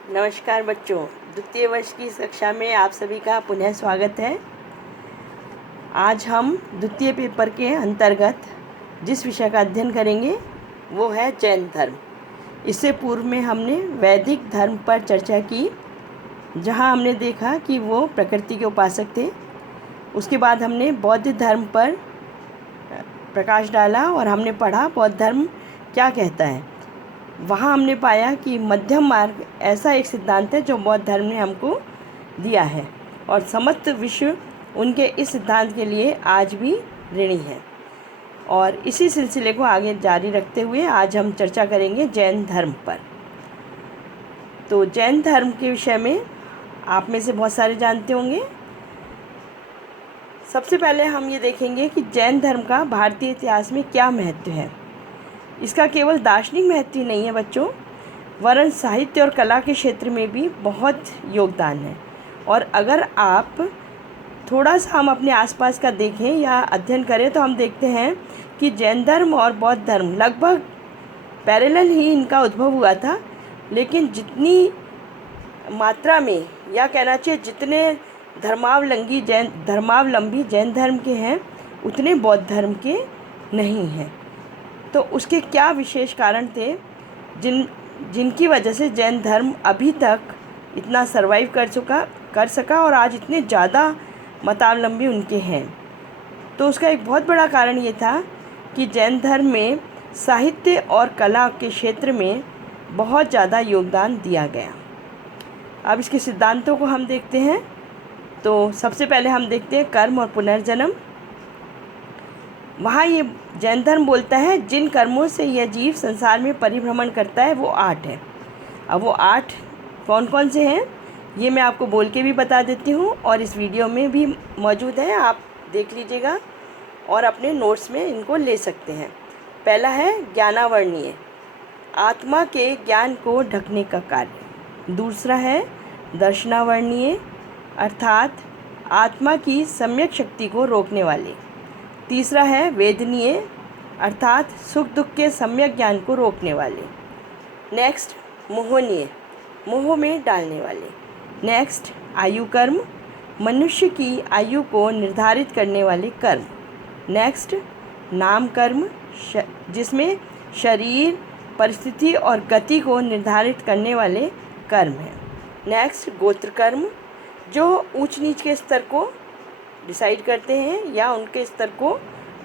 नमस्कार बच्चों, द्वितीय वर्ष की इस कक्षा में आप सभी का पुनः स्वागत है। आज हम द्वितीय पेपर के अंतर्गत जिस विषय का अध्ययन करेंगे वो है जैन धर्म। इससे पूर्व में हमने वैदिक धर्म पर चर्चा की, जहां हमने देखा कि वो प्रकृति के उपासक थे। उसके बाद हमने बौद्ध धर्म पर प्रकाश डाला और हमने पढ़ा बौद्ध धर्म क्या कहता है। वहाँ हमने पाया कि मध्यम मार्ग ऐसा एक सिद्धांत है जो बौद्ध धर्म ने हमको दिया है और समस्त विश्व उनके इस सिद्धांत के लिए आज भी ऋणी है। और इसी सिलसिले को आगे जारी रखते हुए आज हम चर्चा करेंगे जैन धर्म पर। तो जैन धर्म के विषय में आप में से बहुत सारे जानते होंगे। सबसे पहले हम ये देखेंगे कि जैन धर्म का भारतीय इतिहास में क्या महत्व है। इसका केवल दार्शनिक महत्व ही नहीं है बच्चों, वरन साहित्य और कला के क्षेत्र में भी बहुत योगदान है। और अगर आप थोड़ा सा हम अपने आसपास का देखें या अध्ययन करें तो हम देखते हैं कि जैन धर्म और बौद्ध धर्म लगभग पैरेलल ही इनका उद्भव हुआ था, लेकिन जितनी मात्रा में या कहना चाहिए जितने धर्मावलंबी जैन धर्म के हैं उतने बौद्ध धर्म के नहीं हैं। तो उसके क्या विशेष कारण थे जिनकी वजह से जैन धर्म अभी तक इतना सरवाइव कर सका और आज इतने ज़्यादा मतावलंबी उनके हैं। तो उसका एक बहुत बड़ा कारण ये था कि जैन धर्म में साहित्य और कला के क्षेत्र में बहुत ज़्यादा योगदान दिया गया। अब इसके सिद्धांतों को हम देखते हैं। तो सबसे पहले हम देखते हैं कर्म और पुनर्जन्म। वहाँ ये जैन धर्म बोलता है जिन कर्मों से यह जीव संसार में परिभ्रमण करता है वो 8 है। अब वो 8 कौन कौन से हैं ये मैं आपको बोल के भी बता देती हूँ और इस वीडियो में भी मौजूद है, आप देख लीजिएगा और अपने नोट्स में इनको ले सकते हैं। पहला है ज्ञानावर्णीय, आत्मा के ज्ञान को ढकने का कार्य। दूसरा है दर्शनावर्णीय, अर्थात आत्मा की सम्यक शक्ति को रोकने वाले। तीसरा है वेदनीय, अर्थात सुख दुख के सम्यक ज्ञान को रोकने वाले। नेक्स्ट मोहनीय, मोह में डालने वाले। नेक्स्ट आयु कर्म, मनुष्य की आयु को निर्धारित करने वाले कर्म। नेक्स्ट नाम कर्म, जिसमें शरीर, परिस्थिति और गति को निर्धारित करने वाले कर्म हैं। नेक्स्ट गोत्र कर्म, जो ऊंच नीच के स्तर को डिसाइड करते हैं या उनके स्तर को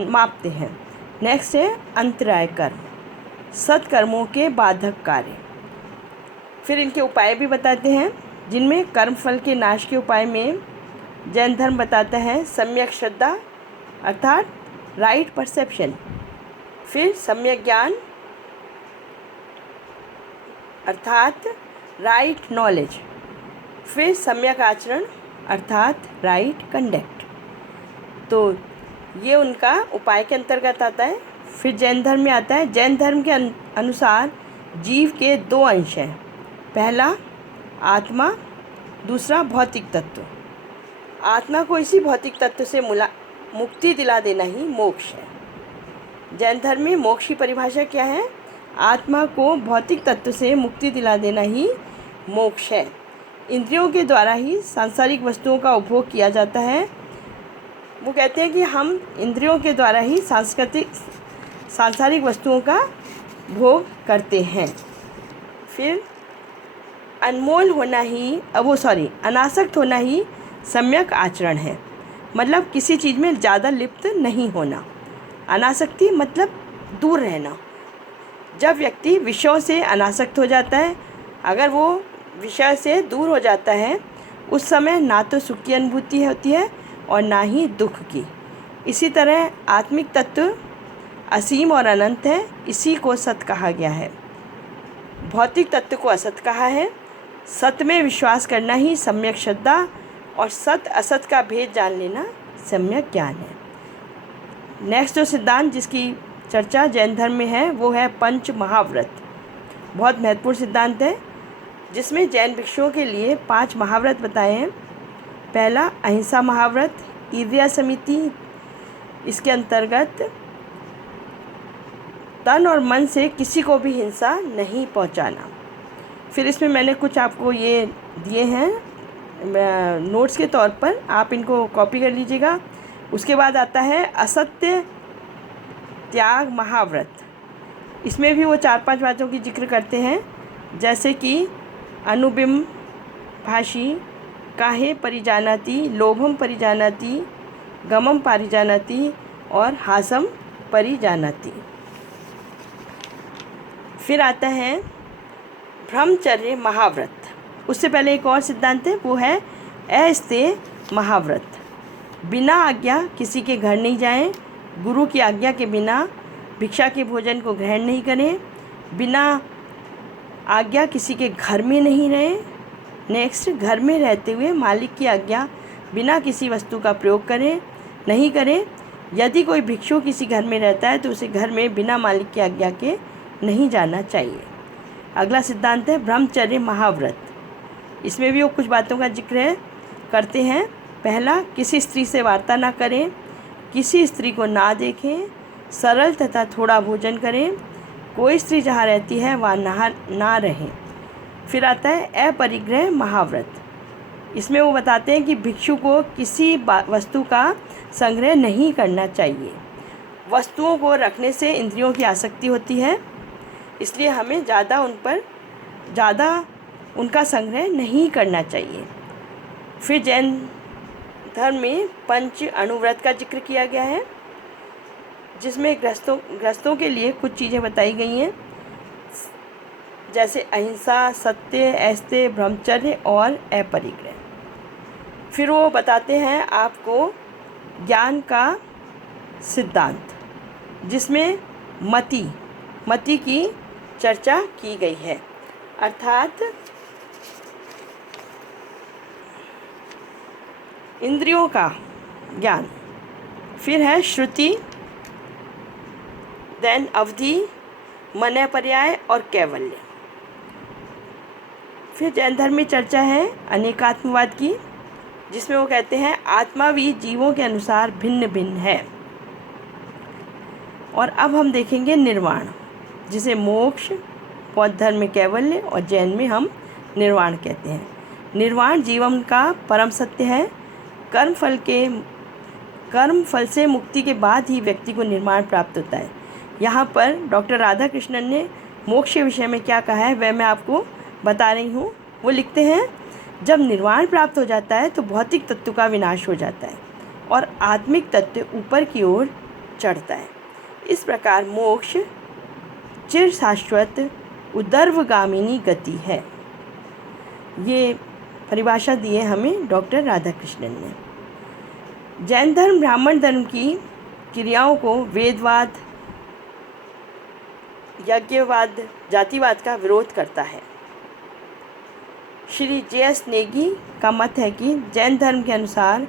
मापते हैं। नेक्स्ट है अंतराय कर्म, सत्कर्मों के बाधक कार्य। फिर इनके उपाय भी बताते हैं, जिनमें कर्मफल के नाश के उपाय में जैन धर्म बताता है सम्यक श्रद्धा, अर्थात राइट परसेप्शन। फिर सम्यक ज्ञान, अर्थात राइट नॉलेज। फिर सम्यक आचरण, अर्थात राइट कंडक्ट। तो ये उनका उपाय के अंतर्गत आता है। फिर जैन धर्म में आता है, जैन धर्म के अनुसार जीव के 2 अंश हैं। पहला आत्मा, दूसरा भौतिक तत्व। आत्मा को इसी भौतिक तत्व से मुक्ति दिला देना ही मोक्ष है। जैन धर्म में मोक्ष की परिभाषा क्या है? आत्मा को भौतिक तत्व से मुक्ति दिला देना ही मोक्ष है। इंद्रियों के द्वारा ही सांसारिक वस्तुओं का उपभोग किया जाता है। वो कहते हैं कि हम इंद्रियों के द्वारा ही सांसारिक वस्तुओं का भोग करते हैं। फिर अनासक्त होना ही सम्यक आचरण है, मतलब किसी चीज़ में ज़्यादा लिप्त नहीं होना। अनासक्ति मतलब दूर रहना। जब व्यक्ति विषयों से अनासक्त हो जाता है, अगर वो विषय से दूर हो जाता है, उस समय ना तो सुख की अनुभूति होती है और ना ही दुख की। इसी तरह आत्मिक तत्व असीम और अनंत है, इसी को सत कहा गया है। भौतिक तत्व को असत कहा है। सत में विश्वास करना ही सम्यक श्रद्धा और सत असत का भेद जान लेना सम्यक ज्ञान है। नेक्स्ट जो सिद्धांत जिसकी चर्चा जैन धर्म में है वो है पंच महाव्रत। बहुत महत्वपूर्ण सिद्धांत है, जिसमें जैन भिक्षुओं के लिए 5 महाव्रत बताए हैं। पहला अहिंसा महाव्रत, ईर्ष्या समिति। इसके अंतर्गत तन और मन से किसी को भी हिंसा नहीं पहुंचाना। फिर इसमें मैंने कुछ आपको ये दिए हैं नोट्स के तौर पर, आप इनको कॉपी कर लीजिएगा। उसके बाद आता है असत्य त्याग महाव्रत। इसमें भी वो 4-5 बातों की जिक्र करते हैं, जैसे कि अनुबिंब भाषी, काहे परिजानाति, लोभम परिजानाति, गमम परिजानाति और हासम परिजानाति। फिर आता है ब्रह्मचर्य महाव्रत। उससे पहले एक और सिद्धांत है, वो है अस्तेय महाव्रत। बिना आज्ञा किसी के घर नहीं जाएं, गुरु की आज्ञा के बिना भिक्षा के भोजन को ग्रहण नहीं करें, बिना आज्ञा किसी के घर में नहीं रहें। नेक्स्ट, घर में रहते हुए मालिक की आज्ञा बिना किसी वस्तु का प्रयोग नहीं करें। यदि कोई भिक्षु किसी घर में रहता है तो उसे घर में बिना मालिक की आज्ञा के नहीं जाना चाहिए। अगला सिद्धांत है ब्रह्मचर्य महाव्रत। इसमें भी वो कुछ बातों का जिक्र करते हैं। पहला, किसी स्त्री से वार्ता ना करें, किसी स्त्री को ना देखें, सरल तथा थोड़ा भोजन करें, कोई स्त्री जहाँ रहती है वहाँ ना रहें। फिर आता है अपरिग्रह महाव्रत। इसमें वो बताते हैं कि भिक्षु को किसी वस्तु का संग्रह नहीं करना चाहिए। वस्तुओं को रखने से इंद्रियों की आसक्ति होती है, इसलिए हमें ज़्यादा उनका संग्रह नहीं करना चाहिए। फिर जैन धर्म में पंच अणुव्रत का जिक्र किया गया है, जिसमें गृहस्थों के लिए कुछ चीज़ें बताई गई हैं, जैसे अहिंसा, सत्य, अस्तेय, ब्रह्मचर्य और अपरिग्रह। फिर वो बताते हैं आपको ज्ञान का सिद्धांत, जिसमें मति की चर्चा की गई है, अर्थात इंद्रियों का ज्ञान। फिर है श्रुति, देन अवधि, मनय पर्याय और कैवल्य। फिर जैन धर्म में चर्चा है अनेकात्मवाद की, जिसमें वो कहते हैं आत्मा भी जीवों के अनुसार भिन्न भिन्न है। और अब हम देखेंगे निर्वाण, जिसे मोक्ष, बौद्ध धर्म में कैवल्य और जैन में हम निर्वाण कहते हैं। निर्वाण जीवन का परम सत्य है। कर्म फल से मुक्ति के बाद ही व्यक्ति को निर्वाण प्राप्त होता है। यहाँ पर डॉक्टर राधा कृष्णन ने मोक्ष के विषय में क्या कहा है वह मैं आपको बता रही हूँ। वो लिखते हैं, जब निर्वाण प्राप्त हो जाता है तो भौतिक तत्व का विनाश हो जाता है और आत्मिक तत्व ऊपर की ओर चढ़ता है। इस प्रकार मोक्ष चिर शाश्वत उदर्वगामिनी गति है। ये परिभाषा दी है हमें डॉक्टर राधाकृष्णन ने। जैन धर्म ब्राह्मण धर्म की क्रियाओं को वेदवाद, यज्ञवाद, जातिवाद का विरोध करता है। श्री जे.एस. नेगी का मत है कि जैन धर्म के अनुसार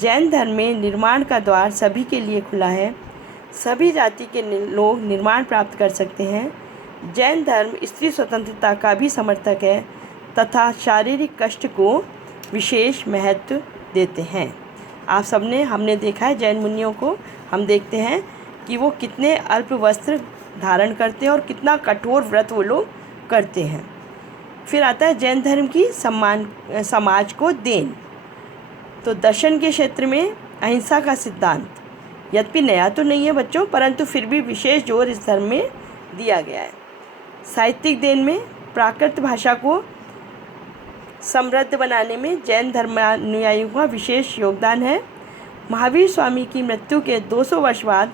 जैन धर्म में निर्माण का द्वार सभी के लिए खुला है, सभी जाति के लोग निर्माण प्राप्त कर सकते हैं। जैन धर्म स्त्री स्वतंत्रता का भी समर्थक है तथा शारीरिक कष्ट को विशेष महत्व देते हैं। आप सबने हमने देखा है जैन मुनियों को, हम देखते हैं कि वो कितने अल्प वस्त्र धारण करते हैं और कितना कठोर व्रत वो लोग करते हैं। फिर आता है जैन धर्म की समाज को देन। तो दर्शन के क्षेत्र में अहिंसा का सिद्धांत, यद्यपि नया तो नहीं है बच्चों, परंतु फिर भी विशेष जोर इस धर्म में दिया गया है। साहित्यिक देन में प्राकृत भाषा को समृद्ध बनाने में जैन धर्मानुयायियों का विशेष योगदान है। महावीर स्वामी की मृत्यु के 200 वर्ष बाद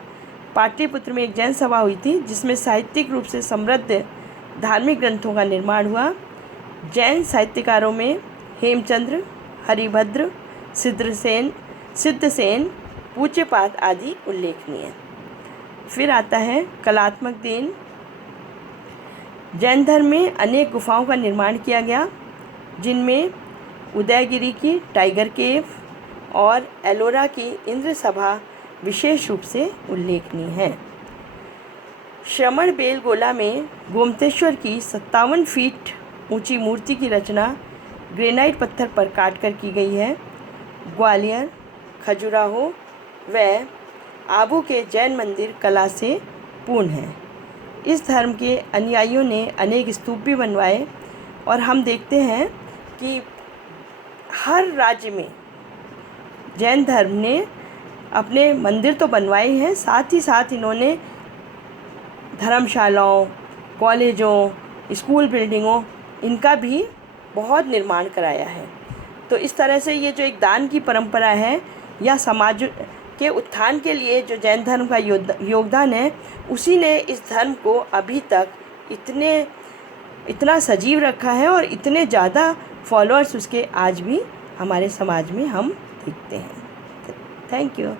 पाटलिपुत्र में एक जैन सभा हुई थी, जिसमें साहित्यिक रूप से समृद्ध धार्मिक ग्रंथों का निर्माण हुआ। जैन साहित्यकारों में हेमचंद्र, हरिभद्र, सिद्धसेन, पूज्यपाद आदि उल्लेखनीय। फिर आता है कलात्मक देन। जैन धर्म में अनेक गुफाओं का निर्माण किया गया, जिनमें उदयगिरी की टाइगर केव और एलोरा की इंद्र सभा विशेष रूप से उल्लेखनीय है। श्रमण बेलगोला में गोमतेश्वर की 57 फीट ऊंची मूर्ति की रचना ग्रेनाइट पत्थर पर काटकर की गई है। ग्वालियर, खजुराहो व आबू के जैन मंदिर कला से पूर्ण हैं। इस धर्म के अनुयायियों ने अनेक स्तूप भी बनवाए। और हम देखते हैं कि हर राज्य में जैन धर्म ने अपने मंदिर तो बनवाए हैं, साथ ही साथ इन्होंने धर्मशालाओं, कॉलेजों, स्कूल बिल्डिंगों, इनका भी बहुत निर्माण कराया है। तो इस तरह से ये जो एक दान की परंपरा है या समाज के उत्थान के लिए जो जैन धर्म का योगदान है, उसी ने इस धर्म को अभी तक इतना सजीव रखा है और इतने ज़्यादा फॉलोअर्स उसके आज भी हमारे समाज में हम देखते हैं। Thank you.